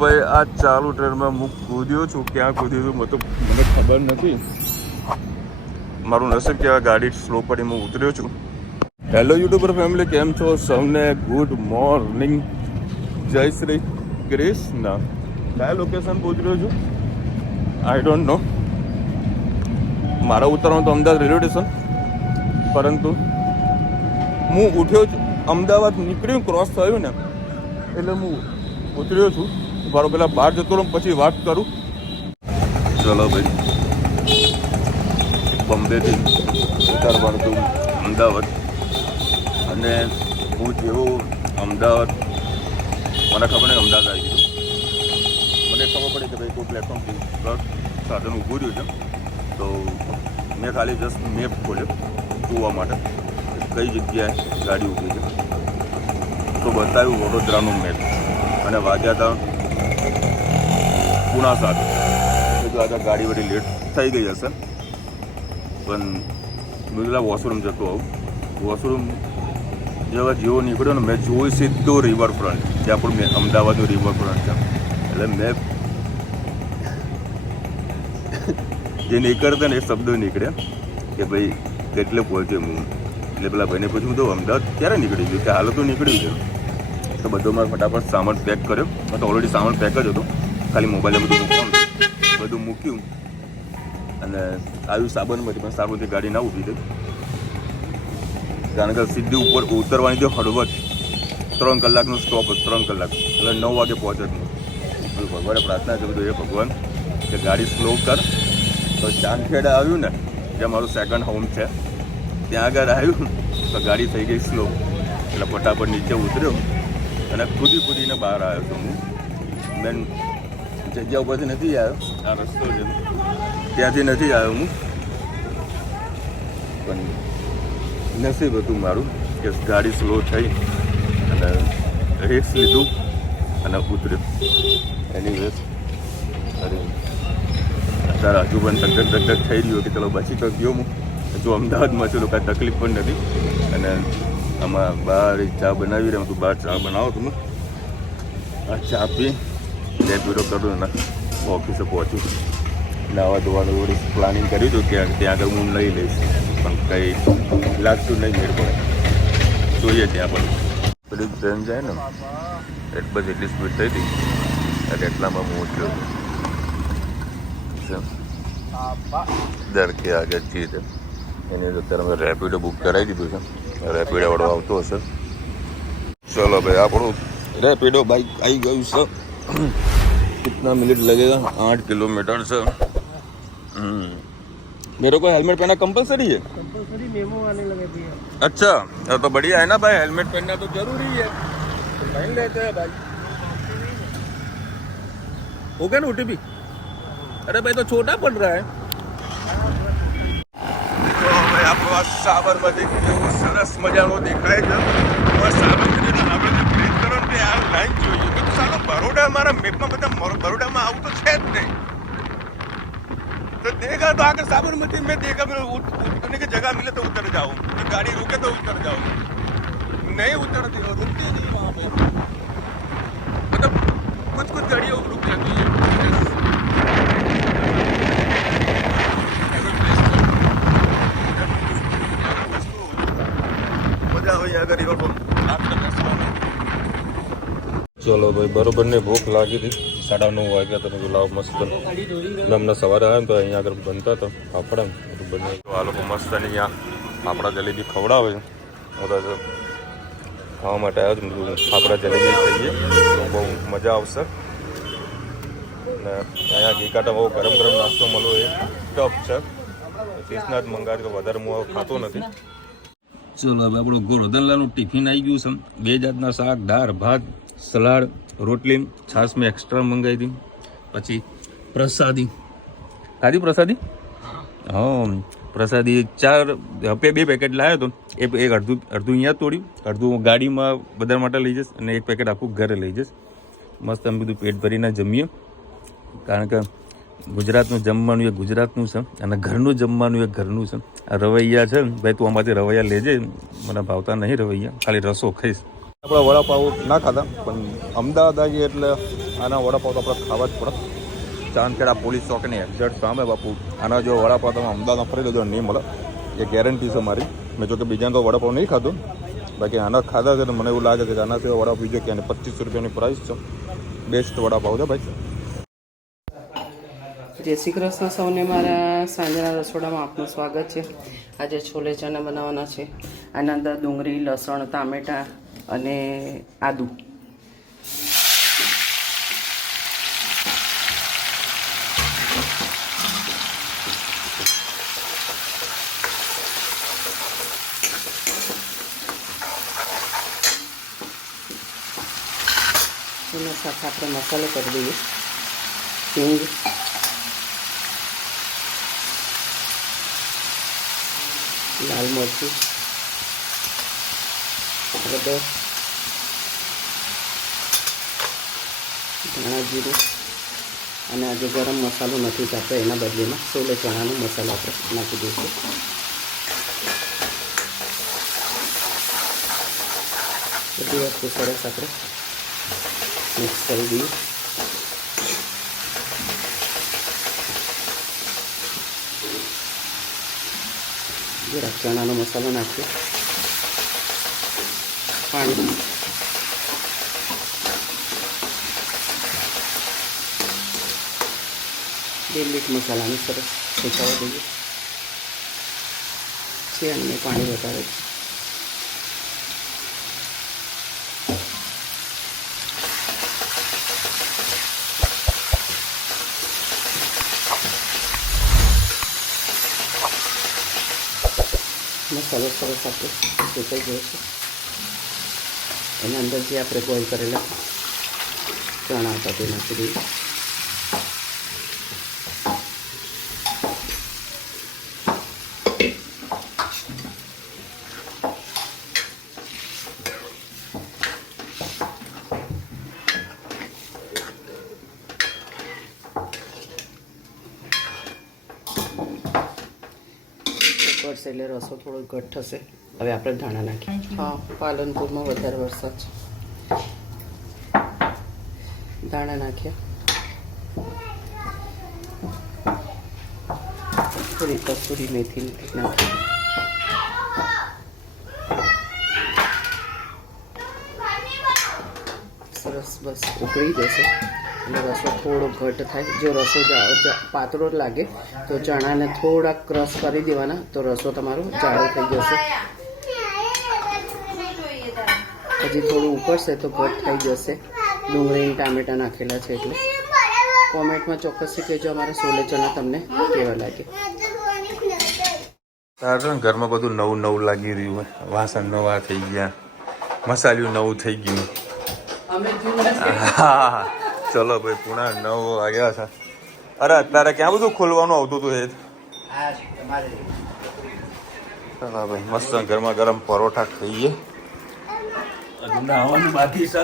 ભાઈ આ ચાલુ ટ્રેનમાં હું કૂદ્યો છું. ક્યાં કૂદ્યો છું મને ખબર નથી. મારું નસીબ કે આ ગાડી સ્લો પડી હું ઉતર્યો છું. હેલો યુટ્યુબર ફેમિલી, કેમ છો? સૌને ગુડ મોર્નિંગ, જય શ્રી કૃષ્ણ. કયા લોકેશન પહોંચ્યો છું આઈ ડોન્ટ નો. મારા ઉતરવાનું તો અમદાવાદ રેલવે સ્ટેશન, પરંતુ હું ઉઠ્યો છું અમદાવાદ નીકળ્યું, ક્રોસ થયું ને એટલે હું ઉતર્યો છું. મારો પેલા બહાર જતો રહું પછી વાત કરું. ચલો ભાઈ, બોમ્બેથી ઉતારવાનું હતું અમદાવાદ, અને હું જેવો અમદાવાદ મને ખબર નહીં અમદાવાદ આવી ગયું. મને ખબર પડી કે ભાઈ કોઈ પ્લેટફોર્મથી સાધન ઊભું રહ્યું છે, તો મેં ખાલી જસ્ટ મેપ ખોલ્યો જોવા માટે કઈ જગ્યાએ ગાડી ઊભી છે. તો બતાવ્યું વડોદરાનું મેપ, અને વાગ્યા હતા 7:30. તો આજે ગાડી વળી લેટ થઈ ગઈ હશે, પણ હું પેલા વોશરૂમ જતો આવું. વોશરૂમ જેવો નીકળ્યો ને મેં જોઈ સીધો રિવરફ્રન્ટ, જે આપણું અમદાવાદનું રિવરફ્રન્ટ છે. એટલે મેં જે નીકળતા ને એ શબ્દો નીકળ્યા કે ભાઈ કેટલે પહોંચ્યો હું. એટલે પેલા ભાઈને પૂછ્યું તો અમદાવાદ ક્યારે નીકળી ગયું, કે હાલ તો નીકળ્યું છે. તો બધો મેં ફટાફટ સામાન પેક કર્યો. તો ઓલરેડી સામાન પેક જ હતો, ખાલી મોબાઈલે બધું મૂક્યું અને આવ્યું સાબરમતી. પણ સાબરમતી ગાડી ના ઊભી થઈ, કારણ કે સીધી ઉપર ઉતરવાની જો હળવદ 3 કલાકનું સ્ટોપ હતું, 3 કલાક, એટલે 9 વાગે પહોંચે જ નહીં. ભગવાને પ્રાર્થના કરું તો એ ભગવાન કે ગાડી સ્લો કર. તો ચાંદખેડા આવ્યું ને, જ્યાં મારું સેકન્ડ હોમ છે, ત્યાં આગળ આવ્યું તો ગાડી થઈ ગઈ સ્લો. એટલે ફટાફટ નીચે ઉતર્યો અને કૂદીને બહાર આવ્યો છું હું. મેન જગ્યા ઉપરથી નથી આવ્યો, આ રસ્તો છે ત્યાંથી નથી આવ્યો હું. પણ નસીબ હતું મારું કે ગાડી સ્લો થઈ અને રિસ્ક લીધું અને ઉતર્યું. એનીવેઝ અરે અત્યારે હજુ પણ ધક થઈ રહ્યું કે ચલો બચી તો ગયો હું. હજુ અમદાવાદમાં છું તો કાંઈ તકલીફ પણ નથી. અને આમાં બહાર ચા બનાવી રહ્યો, તું બહાર ચા બનાવો તમે. આ ચા પી બે પીડો કરું ને ઓફિસે પહોંચું. નાવા ધોવાનું વળી પ્લાનિંગ કર્યું હતું કે ત્યાં આગળ હું લઈ લઈશ, પણ કંઈ લાગતું નહીં મેળ પડે. જોઈએ ત્યાં પણ પેલી ટ્રેન જાય ને બસ એટલી સ્પીડ થઈ હતી એટલે એટલામાં હું ઉઠ્યો છું. દર કે આગળ છીએ છે એની અત્યારે અમે રેપિડો બુક કરાવી દીધું છે. રેપિડો વાળો આવતો હશે. ચલો ભાઈ, આપણું રેપિડો બાઇક આવી ગયું છે. कितना मिनट लगेगा? 8 किलोमीटर से. मेरे को हेलमेट पहनना कंपलसरी है? कंपलसरी मेमो आने लगे भैया. अच्छा, तो बढ़िया है ना भाई, हेलमेट पहनना तो जरूरी है. तो पहन लेते हैं भाई. हो गया ना ओटीपी? अरे भाई तो छोटा पड़ रहा है. તો હવે આપણો આ સાબરમતી કેવો સરસ મજાનો દેખાય છે. સાબરમતી આપણે બ્રિજ કરો ને આ લાઈન જોઈએ તો સાલો બરોડા મારા મેપમાં બધા બરોડામાં આવું તો છે જ નહીં. तो देखा तो आकर साबरमती में देखा, मैं उतरने की जगह मिले तो उतर जाओ, तो गाड़ी रुके तो उतर जाओ. नहीं उतरती, रुकती नहीं वहाँ पे. मतलब कुछ गाड़ियाँ रुक जाती है. मजा हुई अगर चलो भाई, बरोबर ने भूख लागी थी. 9:30 વાગ્યા તો લાવ મસ્ત. અમને સવારે આવ્યા તો અહીંયા આગળ બનતા હતા ફાફડા બને. તો આ લોકો મસ્ત અહીંયા ફાફડા જલેબી ખવડાવે છે. હું તો ખાવા માટે આવ્યો છું. ફાફડા જલેબી ખાઈએ તો બહુ મજા આવશે. અને અહીંયા ઘીકાટા બહુ ગરમ નાસ્તો મળવો એ ટફ છે. ચીઝના જ મંગાવી તો વધારે હું ખાતો નથી. ચલો હવે આપણું ગોરધનલાનું ટિફિન આવી ગયું છે. 2 જાતના શાક, દાળ, ભાત, સલાડ, રોટલી, છાશ મેં એક્સ્ટ્રા મંગાવી હતી. પછી પ્રસાદી ખાધી. પ્રસાદી હા, પ્રસાદી 2 પેકેટ લાવ્યો હતો. એક અડધું અહીંયા તોડ્યું, અડધું ગાડીમાં બધા માટે લઈ જઈશ, અને 1 પેકેટ આખું ઘરે લઈ જઈશ. મસ્ત અમે બધું પેટ ભરીને જમીએ, કારણ કે ગુજરાતનું જમવાનું એ ગુજરાતનું છે અને ઘરનું જમવાનું એ ઘરનું છે. આ રવૈયા છે ભાઈ, તું આમાંથી રવૈયા લેજે, મને ભાવતા નહીં રવૈયા, ખાલી રસો ખાઈશ. આપણે વડાપાવ ના ખાધા, પણ અમદાવાદ આવી એટલે આના વડાપાવ તો આપણે ખાવા જ પડે. ચાંદખેડા પોલીસ ચોકની એક્ઝેક્ટ સામે બાપુ આના જો વડાપાવ તમે અમદાવાદમાં ફરી લેજો નહીં મળે, એ ગેરંટી છે મારી. મેં જો કે બીજાને તો વડાપાવ નહીં ખાધું, બાકી આના ખાધા છે તો મને એવું લાગે છે કે આના સિવાય વડાપાવ બીજો ક્યાં 25 રૂપિયાની પ્રાઇસ છે. બેસ્ટ વડાપાવ છે ભાઈ. જય શ્રી કૃષ્ણ સૌને. મારા સાંજના રસોડામાં આપનું સ્વાગત છે. આજે છોલે ચણા બનાવવાના છે. આના અંદર ડુંગળી, લસણ, ટામેટાં અને આદુ. એના સાથે આપણે મસાલો કરી દઈએ. હિંગ, લાલ મરચું, હળદર, ધાણા જીરું અને આજે ગરમ મસાલો નથી તો આપણે એના બદલેમાં છોલે ચણાનો મસાલો આપણે નાખી દઈશું. બધી વસ્તુ સરસ આપણે મિક્સ કરી દઈએ. જરાક ચણાનો મસાલો નાખીએ. પાણી, બે મીઠ મસાલાને સરસ શેકાવા દઈએ છે અને પાણી વધારે છે. મસાલો સરસ આપણે શેકાઈ ગયો છે. એના અંદર જે આપણે બોઇલ કરેલા ચણા હતા તે નાખી દઈએ. પડશે એટલે રસો થોડો ઘટ થશે. હવે આપણે ધાણા નાખીએ. હા, પાલનપુરમાં વધારે વરસાદ છે. ધાણા નાખ્યા. થોડી કસૂરી મેથી નાખી. સરસ બસ ઉકળી જશે અને રસો થોડો ઘટ થાય. જો રસો પાતળો લાગે તો ચણાને થોડા ક્રશ કરી દેવાના, તો રસો તમારો જાડો થઈ જશે. હજી થોડું ઉકળશે તો ઘટ થઈ જશે. ડુંગળી, ટામેટા નાખેલા છે એટલે. કોમેન્ટમાં ચોક્કસથી કહેજો અમારા છોલે ચણા તમને કેવા લાગે. તારે ઘરમાં બધું નવું નવું લાગી રહ્યું હોય. વાસણ નવા થઈ ગયા, મસાલિયું નવું થઈ ગયું. હા ચલો ભાઈ, પૂણા 9 વાગ્યા છે. અરે અત્યારે ક્યાં બધું ખોલવાનું આવતું હતું? એ ચલો ભાઈ, મસ્ત ગરમા ગરમ પરોઠા ખાઈએ. નાવાનું બાકી છે.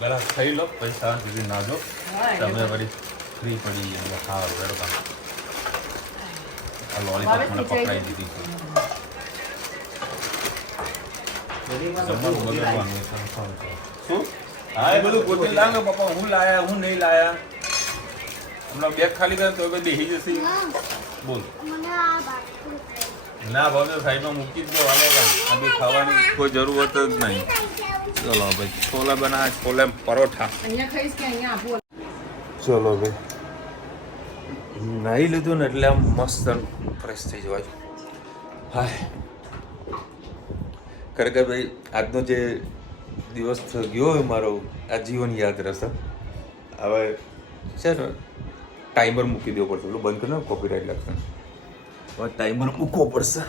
પેલા ખાઈ લો, પૈસા સુધી ના દો, તમે વળી ફ્રી પડી જાય. હા વેલકમ. આ લોલીપોપ મને પકડાઈ દીધી છે. જમવાનું બગડવાનું શું? હા એ બધું ગોતી લાગે પપ્પા. હું લાયા, હું નહીં લાયા. હમણાં બેગ ખાલી કરે તો બેસી જશે. બોલ ના ભાવે સાઈડમાં મૂકી જ દો. હાલો ભાઈ, ખાવાની કોઈ જરૂરત જ નહીં. ચલો ભાઈ, છોલે બનાવે, છોલે પરોઠા. ચલો ભાઈ, નાહી લીધું ને એટલે આમ મસ્ત ફ્રેશ થઈ જવાય. હાય ખરેખર ભાઈ, આજનો જે દિવસ ગયો હોય મારો, આ જીવન યાદ રહેશે. હવે છે ને ટાઈમર મૂકી દેવો પડશે. પેલું બંધ કરીને કોપીરાઇટ લાગશે. હવે ટાઈમર મૂકવો પડશે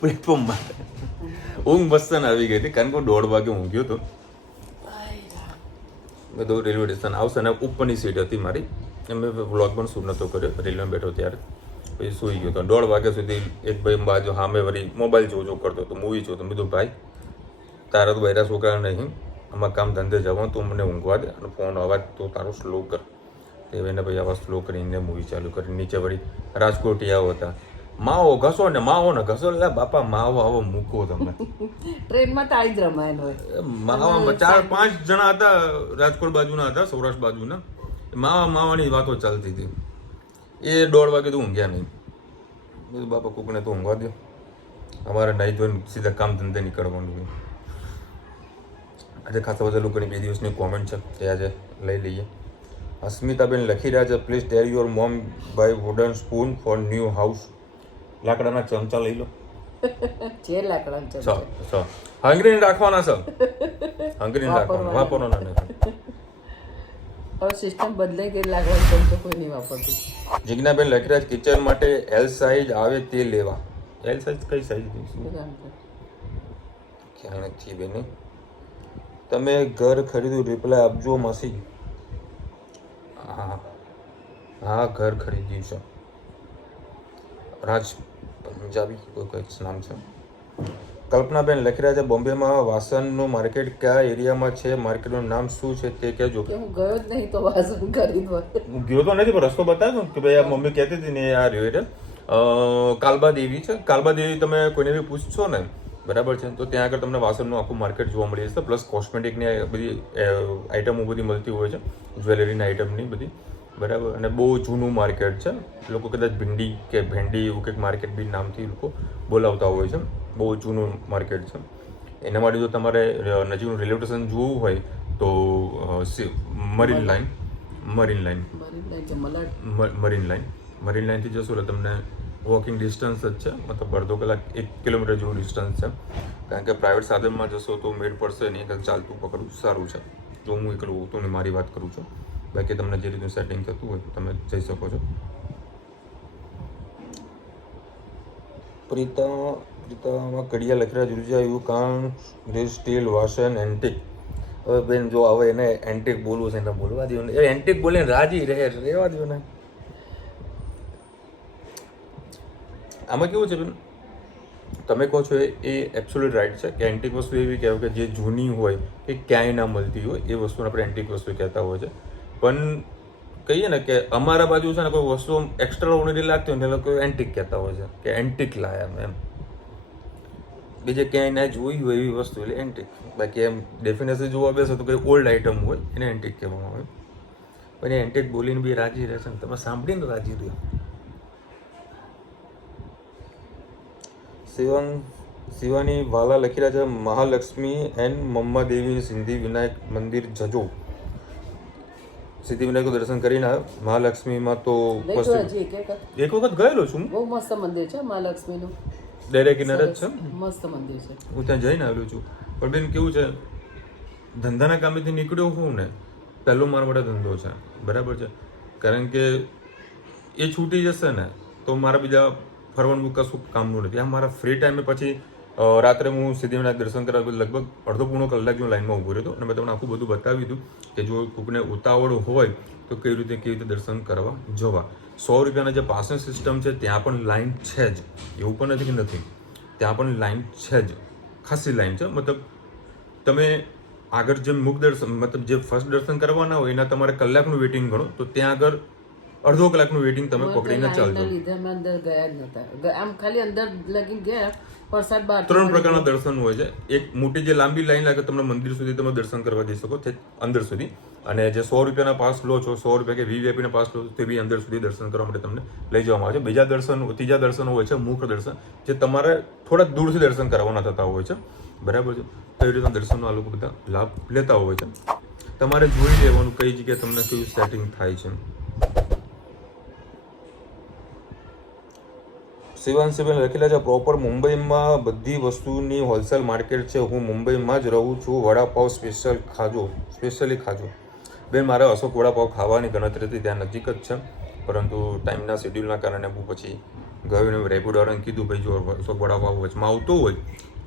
પ્લેટફોર્મમાં. ઊંઘ મસ્ત આવી ગઈ હતી કારણ કે 1:30 વાગે ઊંઘ્યો હતો. બધું રેલવે સ્ટેશન આવશે ને ઉપરની સીટ હતી મારી. મેં વ્લોગ પણ શૂટ નહોતો કર્યો, રેલવેમાં બેઠો ત્યારે. પછી સૂઈ ગયો હતો. 1:30 વાગ્યા સુધી એક ભાઈ બાજુ સામે વળી મોબાઈલ જોજો કરતો હતો, મૂવી જોતો. મેં કીધું ભાઈ તારા તો બૈરા છોકરા નહીં, આમાં કામ ધંધે જવાનું, તું મને ઊંઘવા દે અને ફોન અવાજ તો તારો સ્લો કર. તે એને ભાઈ આવા સ્લો કરીને મૂવી ચાલુ કરી. નીચે વળી રાજકોટિયાઓ હતા, માવો ઘસો ને માવો ને ઘસો એટલે બાપા માવો આવો મૂકો તમે. ટ્રેનમાં તાળી જ રમાયણ હોય. માવામાં 4-5 જણા હતા, રાજકોટ બાજુના હતા, સૌરાષ્ટ્ર બાજુના. માવાની વાતો ચાલતી હતી. એ 1:30 વાગે તો ઊંઘ્યા નહીં. બધું બાપા કોકને તો ઊંઘવા દો, અમારે નાઈ ધોઈને સીધા કામ ધંધે નીકળવાનું હોય. આજે ખાસા બધા લોકોની 2 દિવસની કોમેન્ટ છે તે આજે લઈ લઈએ. અસ્મિતાબેન લખી રહ્યા છે, please tell your mom buy wooden spoon for new house. લાકડાના ચમચા લઈ લો. જે લાકડાના ચમચા હંગરીને રાખવાના છે, હંગરીને રાખવાના, વાપરવાના નહીં. હવે સિસ્ટમ બદલાઈ ગઈ, લાકડાના ચમચો કોઈ નહીં વાપરતું. જિજ્ઞાબેન લખી રહ્યા છે, કિચન માટે એલ સાઇઝ આવે તે લેવા. એલ સાઇઝ કઈ સાઇઝ દઈશું ખ્યાલ નથી બેન. તમે ઘર ખરીદ્યું, રિપ્લાય આપજો માસી. હા ઘર ખરીદ્યું છે. રાજ પંજાબી કોઈ કંઈક નામ છે. કલ્પનાબેન લખી રહ્યા છે, બોમ્બેમાં વાસણનું માર્કેટ કયા એરિયામાં છે, માર્કેટનું નામ શું છે તે કહેજો. હું ગયો જ નહીં તો વાસણ ખરીદવા. હું ગયો તો નથી, પણ રસ્તો બતાવ્યો કે ભાઈ આ મમ્મી કહેતી હતી ને આ રહ્યો એટલે કાલબા દેવી છે. કાલબા દેવી તમે કોઈને બી પૂછશો ને, બરાબર છે, તો ત્યાં આગળ તમને વાસણનું આખું માર્કેટ જોવા મળી જશે. પ્લસ કોસ્મેટિકની બધી આઈટમો બધી મળતી હોય છે, જ્વેલરીની આઈટમની બધી, બરાબર. અને બહુ જૂનું માર્કેટ છે. લોકો કદાચ ભીંડી કે ભેંડી એવું કંઈક માર્કેટ બી નામથી લોકો બોલાવતા હોય છે. બહુ જૂનું માર્કેટ છે. એના માટે જો તમારે નજીકનું રેલવે સ્ટેશન જોવું હોય તો મરીન લાઇનથી જશો એટલે તમને વોકિંગ ડિસ્ટન્સ જ છે, મતલબ અડધો કલાક 1 કિલોમીટર જેવું ડિસ્ટન્સ છે. કારણ કે પ્રાઇવેટ સાધનમાં જશો તો મેળ પડશે નહીં, એટલે ચાલતું પકડવું સારું છે. જો હું એકલું તો મારી વાત કરું છું, બાકી તમને જે રીતનું સેટિંગ થતું હોય તમે જઈ શકો છો. પ્રીતામાં કડિયા લખી રહ્યા જુદા એવું કામ ગ્રેસ સ્ટીલ વાસન એન્ટિક. હવે બેન જો હવે એને એન્ટિક બોલવું છે એને બોલવા દો ને, એન્ટિક બોલીને રાજી રહેવા દો ને. આમાં કેવું છે બેન, તમે કહો છો એ એબ્સોલ્યુટ રાઈટ છે કે એન્ટિક વસ્તુ એવી કહેવાય કે જે જૂની હોય કે ક્યાંય ના મળતી હોય એ વસ્તુને આપણે એન્ટિક વસ્તુ કહેતા હોય છે. પણ કહીએ ને કે અમારા બાજુ છે ને કોઈ વસ્તુ એક્સ્ટ્રા ઓર્ડિનરી લાગતી હોય ને એ લોકો એન્ટિક કહેતા હોય છે કે એન્ટિક લાયા એમ. બીજે ક્યાંય ના જોઈ હોય એવી વસ્તુ એટલે એન્ટિક. બાકી એમ ડેફિનેશન જોવા બેસો તો કોઈ ઓલ્ડ આઇટમ હોય એને એન્ટિક કહેવામાં આવે. પણ એ એન્ટિક બોલીને બી રાજી રહેશે ને તમે સાંભળીને રાજી રહ્યો. શિવાની વાલા લખી રહ્યા છે, મહાલક્ષ્મી એન્ડ મમ્મા દેવી સિદ્ધિ વિનાયક મંદિર જજો. સિદ્ધિ વિનાયક દર્શન કરીને આવ્યો. મહાલક્ષ્મીમાં તો એક વખત ગયેલો છું. બહુ મસ્ત મંદિર છે મહાલક્ષ્મીનું, દરિયા કિનારે જ છે, મસ્ત મંદિર છે. હું ત્યાં જઈને આવેલો છું. પણ બેન કેવું છે, ધંધાના કામેથી નીકળ્યો હું ને, પહેલો મારા માટે ધંધો છે, બરાબર છે. કારણ કે એ છૂટી જશે ને તો મારા બીજા ફરવાનું કશું કામનું નથી. આ મારા ફ્રી ટાઈમે પછી રાત્રે હું સિદ્ધિવિનાયક દર્શન કરવા લગભગ અડધો-પોણો કલાક જેવું લાઈનમાં ઊભો રહ્યો હતો. અને મેં તમને આખું બધું બતાવ્યું હતું કે જો કોઈને ઉતાવળ હોય તો કેવી રીતે દર્શન કરવા જવા. 100 રૂપિયાના જે પાસની સિસ્ટમ છે ત્યાં પણ લાઈન છે જ, એવું પણ નથી કે નથી, ત્યાં પણ લાઈન છે જ, ખાસી લાઈન છે. મતલબ તમે આગળ જે મુખ દર્શન મતલબ જે ફર્સ્ટ દર્શન કરવાના હોય એના તમારે કલાકનું વેઇટિંગ ગણો તો ત્યાં આગળ અડધો કલાકનું વેઇટિંગ તમે પકડીને ચાલજો. અંદર ગયા જ નતા, આમ ખાલી અંદર લગી ગયા. પ્રસાદ બાર 3 પ્રકારના દર્શન હોય છે. એક મોટી જે લાંબી લાઈન લાગે તમને મંદિર સુધી તમે દર્શન કરવા જઈ શકો છો અંદર સુધી. અને જે 100 રૂપિયાના પાસ લો છો, 100 રૂપિયા કે વીવીઆઈપીના પાસ લો તે બી અંદર સુધી દર્શન કરવા માટે તમને લઈ જવામાં આવે છે. ત્રીજા દર્શન હોય છે મુખ દર્શન, જે તમારે થોડા દૂરથી દર્શન કરવાના થતા હોય છે, બરાબર છે. કઈ રીતના દર્શનનો આ લોકો બધા લાભ લેતા હોય છે. તમારે જોઈ લેવાનું કઈ જગ્યાએ તમને કેવું સેટિંગ થાય છે. શિવાંશીબેન લખેલા છે, પ્રોપર મુંબઈમાં બધી વસ્તુની હોલસેલ માર્કેટ છે. હું મુંબઈમાં જ રહું છું. વડાપાવ સ્પેશિયલી ખાજો. બેન મારે અશોક વડાપાવ ખાવાની ગણતરી હતી, ત્યાં નજીક જ છે, પરંતુ ટાઈમના શેડ્યુલના કારણે હું પછી ગયો ને રેપિડોવાળાને કીધું ભાઈ જો અશોક વડાપાવ વચમાં આવતો હોય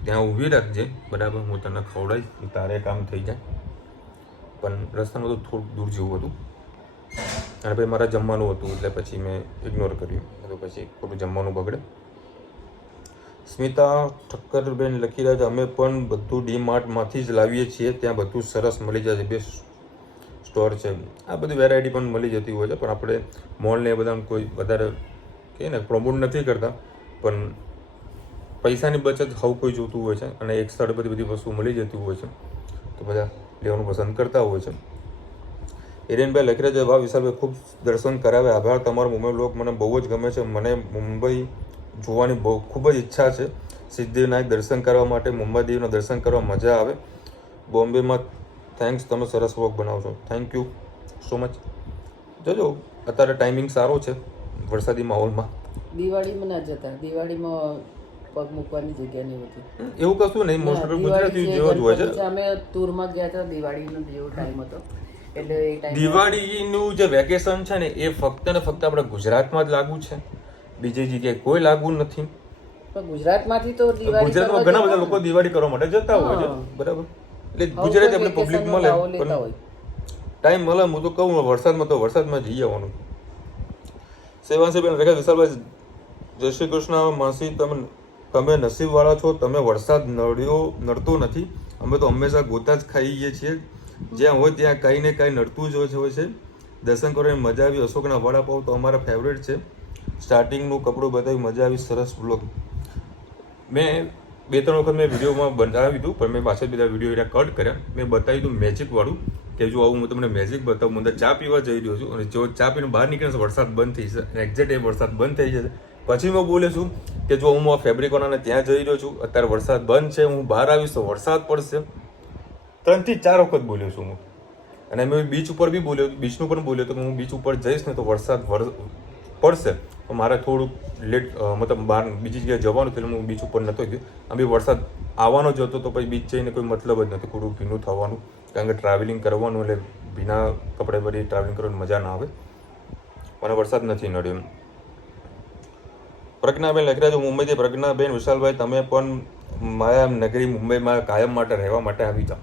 ત્યાં ઊભી રાખજે, બરાબર, હું તને ખવડાવીશ, તારે કામ થઈ જાય. પણ રસ્તામાં તો થોડુંક દૂર જેવું હતું અને ભાઈ મારે જમવાનું હતું એટલે પછી મેં ઇગ્નોર કર્યું. તો પછી થોડું જમવાનું બગડે. સ્મિતા ઠક્કરબેન લખી રહ્યા છે, અમે પણ બધું ડીમાર્ટમાંથી જ લાવીએ છીએ, ત્યાં બધું સરસ મળી જાય છે, બેસ્ટ સ્ટોર છે. આ બધી વેરાયટી પણ મળી જતી હોય છે, પણ આપણે મોલને એ બધા કોઈ વધારે કહે ને પ્રમોટ નથી કરતા. પણ પૈસાની બચત હવ કોઈ જોતું હોય છે અને એક સ્થળ પરથી બધી વસ્તુ મળી જતી હોય છે તો બધા લેવાનું પસંદ કરતા હોય છે. હિરેનભાઈ લખી રહ્યા છે, વાહ વિશાલભાઈ ખૂબ દર્શન કરાવે, આભાર તમારો. મુંબઈ લોક મને બહુ જ ગમે છે, મને મુંબઈ જોવાની ખૂબ જ ઈચ્છા છે. સિદ્ધિવિનાયક દર્શન કરવા માટે, મુંબાદેવીના દર્શન કરવા મજા આવે. બોમ્બેમાં થેન્ક્સ, તમે સરસ વ્લોગ બનાવો છો. Thank you so much. જોજો અત્યારે ટાઈમિંગ સારો છે વરસાદી માહોલમાં. દિવાળીમાં ના જતા, દિવાળીમાં પગ મૂકવાની જગ્યા નહીં હોતી. એવું કશું નહીં, મોસ્ટ ઓફ ગુજરાતી જેવો જ હોય છે. અમે ટૂરમાં ગયા હતા, દિવાળીનો જેવો ટાઈમ હતો એટલે એ ટાઈમ દિવાળીનું જે વેકેશન છે ને એ ફક્ત ને ફક્ત આપણે ગુજરાતમાં જ લાગુ છે, બીજી જગ્યાએ કોઈ લાગુ નથી. ગુજરાતમાંથી તો દિવાળી ગુજરાતમાં ઘણા બધા લોકો દિવાળી કરવા માટે જતા હોય છે, બરાબર. એટલે ગુજરાતી આપણે પબ્લિક મળે પણ ટાઈમ મળે. હું તો કહું વરસાદમાં જઈ આવવાનું. સેવાંશીબેન રેખા, વિશાલભાઈ જય શ્રી કૃષ્ણ. માસી તમે નસીબવાળા છો, તમે વરસાદ નડતો નથી. અમે તો હંમેશા ગોતા જ ખાઈએ છીએ, જ્યાં હોય ત્યાં કાંઈ ને કાંઈ નડતું જ હોય છે. દર્શન કરવાની મજા આવી. અશોકના વડાપાવ તો અમારા ફેવરેટ છે. સ્ટાર્ટિંગનું કપડું બતાવી મજા આવી. સરસ બ્લોગ. મેં 2-3 વખત મેં વિડીયોમાં બનાવ્યું હતું પણ મેં પાછળ બધા વિડીયો એના કટ કર્યા. મેં બતાવ્યું હતું મેજિકવાળું કે જો આવું હું તમને મેજિક બતાવું. હું ચા પીવા જઈ રહ્યો છું અને જો ચા પીને બહાર નીકળે વરસાદ બંધ થઈ જશે, એક્ઝેક્ટ એ વરસાદ બંધ થઈ જશે. પછી મેં બોલ્યો છું કે જો હું આ ફેબ્રિકોનાને ત્યાં જઈ રહ્યો છું, અત્યારે વરસાદ બંધ છે, હું બહાર આવીશ તો વરસાદ પડશે. 3 થી 4 વખત બોલ્યો છું હું. અને મેં બીચ ઉપર બી બોલ્યો, બીચનું પણ બોલ્યો તો હું બીચ ઉપર જઈશ ને તો વરસાદ પડશે. મારે થોડુંક લેટ મતલબ બહાર બીજી જગ્યાએ જવાનું એટલે હું બીચ ઉપર નહોતો ગયો. આમ બી વરસાદ આવવાનો જ હતો તો પછી બીચ જઈને કોઈ મતલબ જ નથી, થોડું ભીનું થવાનું. કારણ કે ટ્રાવેલિંગ કરવાનું એટલે ભીના કપડે બધી ટ્રાવેલિંગ કરવાની મજા ના આવે. મને વરસાદ નથી નડ્યો. પ્રજ્ઞાબેન લખી રહ્યા છો, મુંબઈથી. પ્રજ્ઞાબેન, વિશાલભાઈ તમે પણ માયા નગરી મુંબઈમાં કાયમ માટે રહેવા માટે આવી જાઓ.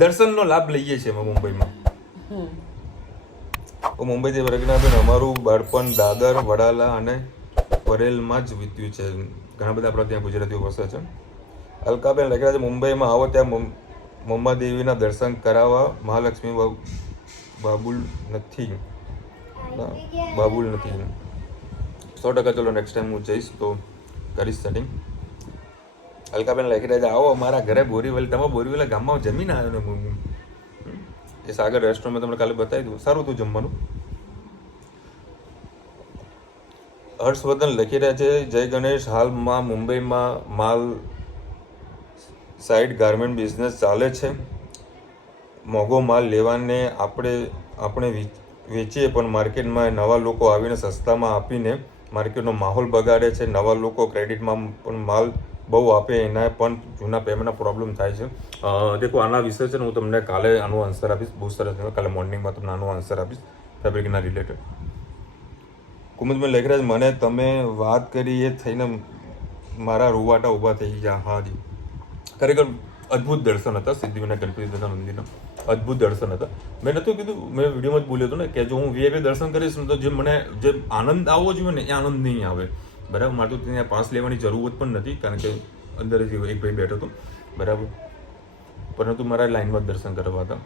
દર્શનનો લાભ લઈએ છીએ અમે મુંબઈમાં. મુંબઈથી પ્રજ્ઞાબેન, અમારું બાળપણ દાદર, વડાલા અને પરેલમાં જ વીત્યું છે. ઘણા બધા આપણા ત્યાં ગુજરાતીઓ વસે છે. અલકાબેન લખી રહ્યા છે, મુંબઈમાં આવો ત્યાં મુંબાદેવીના દર્શન કરાવવા. મહાલક્ષ્મી બાબુલ નથી. 100% ચલો નેક્સ્ટ ટાઈમ હું જઈશ તો કરીશ સેટિંગ. અલકાબેન લખી રહ્યા છે, આવો અમારા ઘરે બોરીવલી. તમે બોરીવલી ગામમાં જમીને આવ્યો ને હું. એ સાગર રેસ્ટોરન્ટ તમને કાલે બતાવી દઉં, સારું હતું જમવાનું. હર્ષવર્ધન લખી રહ્યા છે, જય ગણેશ. હાલમાં મુંબઈમાં માલ સાઇડ ગાર્મેન્ટ બિઝનેસ ચાલે છે. મોંઘો માલ લેવાને આપણે વેચીએ પણ માર્કેટમાં નવા લોકો આવીને સસ્તામાં આપીને માર્કેટનો માહોલ બગાડે છે. નવા લોકો ક્રેડિટમાં પણ માલ બહુ આપે, એના પણ જૂના પેમેન્ટના પ્રોબ્લેમ થાય છે. દેખો આના વિશે છે ને હું તમને કાલે આનો આન્સર આપીશ. બહુ સરસ, કાલે મોર્નિંગમાં તમને આનો આન્સર આપીશ ફેબ્રિકના રિલેટેડ. કુમુદભાઈ લખી રહ્યા છે, મને તમે વાત કરી એ થઈને મારા રૂવાટા ઊભા થઈ ગયા. હાજી, ખરેખર અદ્ભુત દર્શન હતા સિદ્ધિવિનાયક ગણપતિ દાદા મંદિરના. અદ્ભુત દર્શન હતા. મેં નહોતું કીધું, મેં વિડીયોમાં જ બોલ્યો હતો ને કે જો હું વીઆઈપી દર્શન કરીશ ને તો જે આનંદ આવવો જોઈએ ને એ આનંદ નહીં આવે. બરાબર. મારે તો ત્યાં પાસ લેવાની જરૂરત પણ નથી કારણ કે અંદર જ એક ભાઈ બેઠો હતો. બરાબર. પરંતુ મારા લાઈનમાં જ દર્શન કરવા હતા.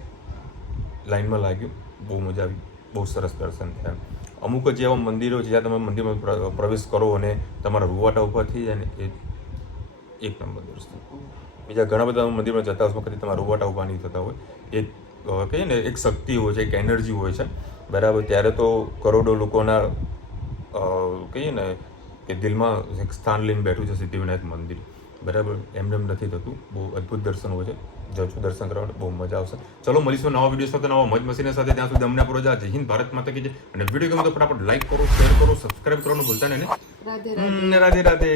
લાઈનમાં લાગ્યું, બહુ મજા આવી, બહુ સરસ દર્શન થયા. અમુક જ એવા મંદિરો છે જ્યાં તમે મંદિરમાં પ્રવેશ કરો અને તમારા રૂવાટા ઊભા થઈ જાય ને એ એક નંબર દર્શન. બીજા ઘણા બધા મંદિરમાં જતા વખતે તમારા રૂવાટા ઊભા નહીં થતા હોય. એ કહીએ ને એક શક્તિ હોય છે, એક એનર્જી હોય છે. બરાબર. ત્યારે તો કરોડો લોકોના કહીએ ને કે દિલમાં એક સ્થાન લઈને બેઠું છે સિદ્ધિવિનાયક મંદિર. બરાબર. એમને એમ નથી થતું. બહુ અદ્ભુત દર્શન હોય છે. જજો દર્શન કરવા બહુ મજા આવશે. ચલો મળીશું નવા વિડીયો સાથે, નવા મોજ મસ્તીને સાથે. ત્યાં સુધી અમને આપો જય હિન્દ, ભારત માતા કી જય. અને વિડીયો ગમે તો ફટાફટ લાઈક કરો, શેર કરો, સબસ્ક્રાઇબ કરવાનું ભૂલતા નહીં. રાધે રાધે.